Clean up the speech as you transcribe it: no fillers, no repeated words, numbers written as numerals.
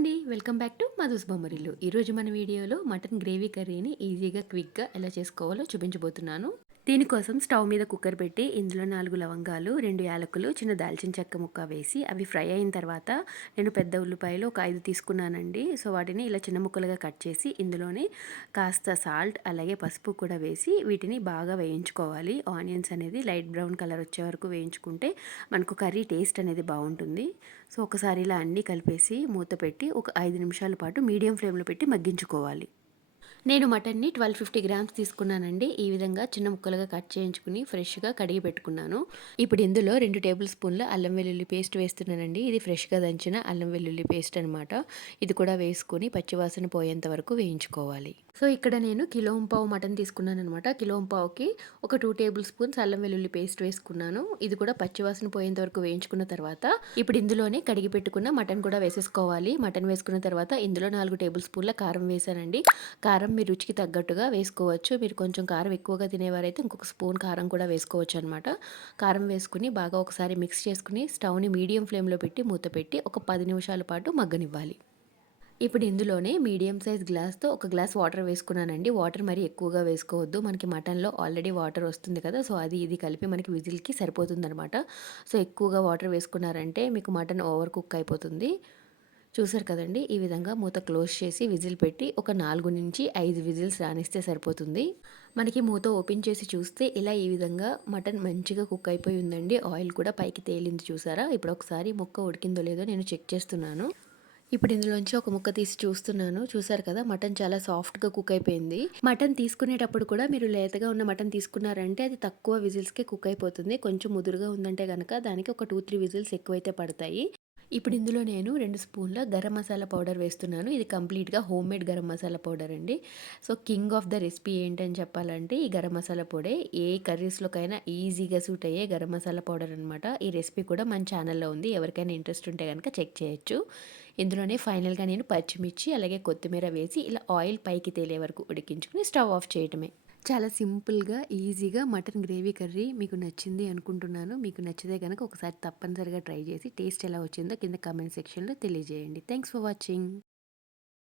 అండి. Welcome back to Madhu's Bommarillu. ఈరోజు మన వీడియోలో మటన్ గ్రేవీ కర్రీని ఈజీగా, క్విక్‌గా ఎలా చేసుకోవాలో చూపించబోతున్నాను. దీనికోసం స్టవ్ మీద కుక్కర్ పెట్టి ఇందులో 4 లవంగాలు, 2 యాలకులు, చిన్న దాల్చిన చెక్క ముక్క వేసి అవి ఫ్రై అయిన తర్వాత నేను పెద్ద ఉల్లిపాయలు ఒక 5 తీసుకున్నానండి. సో, వాటిని ఇలా చిన్న ముక్కలుగా కట్ చేసి ఇందులోనే కాస్త సాల్ట్ అలాగే పసుపు కూడా వేసి వీటిని బాగా వేయించుకోవాలి. ఆనియన్స్ అనేది లైట్ బ్రౌన్ కలర్ వచ్చే వరకు వేయించుకుంటే మనకు కర్రీ టేస్ట్ అనేది బావుంటుంది. సో, ఒకసారి ఇలా అన్నీ కలిపేసి మూత పెట్టి ఒక 5 నిమిషాల పాటు మీడియం ఫ్లేమ్‌లో పెట్టి మగ్గించుకోవాలి. నేను మటన్‌ని 1250 గ్రామ్స్ తీసుకున్నానండి. ఈ విధంగా చిన్న ముక్కలుగా కట్ చేయించుకుని ఫ్రెష్‌గా కడిగి పెట్టుకున్నాను. ఇప్పుడు ఇందులో 2 టేబుల్ స్పూన్ల అల్లం వెల్లుల్లి పేస్ట్ వేస్తున్నానండి. ఇది ఫ్రెష్‌గా దంచిన అల్లం వెల్లుల్లి పేస్ట్ అనమాట. ఇది కూడా వేసుకొని పచ్చివాసన పోయేంత వరకు వేయించుకోవాలి. సో, ఇక్కడ నేను కిలో మటన్ తీసుకున్నాననమాట. కిలో ఒక 2 టేబుల్ స్పూన్స్ అల్లం వెల్లుల్లి పేస్ట్ వేసుకున్నాను. ఇది కూడా పచ్చివాసన పోయేంత వరకు వేయించుకున్న తర్వాత ఇప్పుడు ఇందులోనే కడిగి పెట్టుకున్న మటన్ కూడా వేసేసుకోవాలి. మటన్ వేసుకున్న తర్వాత ఇందులో 4 టేబుల్ స్పూన్ల కారం వేశానండి. కారం మీ రుచికి తగ్గట్టుగా వేసుకోవచ్చు. మీరు కొంచెం కారం ఎక్కువగా తినేవారైతే ఇంకొక స్పూన్ కారం కూడా వేసుకోవచ్చనమాట. కారం వేసుకొని బాగా ఒకసారి మిక్స్ చేసుకొని స్టవ్‌ని మీడియం ఫ్లేమ్‌లో పెట్టి మూత పెట్టి ఒక 10 నిమిషాల పాటు మగ్గనివ్వాలి. ఇప్పుడు ఇందులోనే మీడియం సైజ్ గ్లాస్‌తో ఒక గ్లాస్ వాటర్ వేసుకున్నానండి. వాటర్ మరీ ఎక్కువగా వేసుకోవద్దు. మనకి మటన్‌లో ఆల్రెడీ వాటర్ వస్తుంది కదా! సో, అది ఇది కలిపి మనకి విజిల్‌కి సరిపోతుందనమాట. సో, ఎక్కువగా వాటర్ వేసుకున్నారంటే మీకు మటన్ ఓవర్ కుక్ అయిపోతుంది. చూసారు కదండీ! ఈ విధంగా మూత క్లోజ్ చేసి విజిల్ పెట్టి ఒక 4-5 విజిల్స్ రానిస్తే సరిపోతుంది. మనకి మూత ఓపెన్ చేసి చూస్తే ఇలా ఈ విధంగా మటన్ మంచిగా కుక్ అయిపోయి ఉందండి. ఆయిల్ కూడా పైకి తేలింది చూసారా? ఇప్పుడు ఒకసారి ముక్క ఉడికిందో లేదో నేను చెక్ చేస్తున్నాను. ఇప్పుడు ఇందులోంచి ఒక ముక్క తీసి చూస్తున్నాను. చూసారు కదా! మటన్ చాలా సాఫ్ట్‌గా కుక్ అయిపోయింది. మటన్ తీసుకునేటప్పుడు కూడా మీరు లేతగా ఉన్న మటన్ తీసుకున్నారంటే అది తక్కువ విజిల్స్‌కే కుక్ అయిపోతుంది. కొంచెం ముదురుగా ఉందంటే గనక దానికి ఒక 2, 3 విజిల్స్ ఎక్కువైతే పడతాయి. ఇప్పుడు ఇందులో నేను 2 స్పూన్ల గరం మసాలా పౌడర్ వేస్తున్నాను. ఇది కంప్లీట్‌గా హోమ్‌మేడ్ గరం మసాలా పౌడర్ అండి. So, king of the recipe ఏంటని చెప్పాలంటే ఈ గరం మసాలా పొడే. ఏ కర్రీస్‌లోకైనా ఈజీగా సూట్ అయ్యే గరం మసాలా పౌడర్ అనమాట. ఈ రెసిపీ కూడా మన ఛానల్‌లో ఉంది. ఎవరికైనా ఇంట్రెస్ట్ ఉంటే గనక చెక్ చేయొచ్చు. ఇందులోనే ఫైనల్‌గా నేను పచ్చిమిర్చి అలాగే కొత్తిమీర వేసి ఇలా ఆయిల్ పైకి తేలే వరకు ఉడికించుకొని స్టవ్ ఆఫ్ చేయటమే. చాలా సింపుల్‌గా, ఈజీగా మటన్ గ్రేవీ కర్రీ మీకు నచ్చింది అనుకుంటున్నాను. మీకు నచ్చితే గనక ఒకసారి తప్పనిసరిగా ట్రై చేసి టేస్ట్ ఎలా వచ్చిందో కింద కామెంట్ సెక్షన్‌లో తెలియజేయండి. Thanks for watching.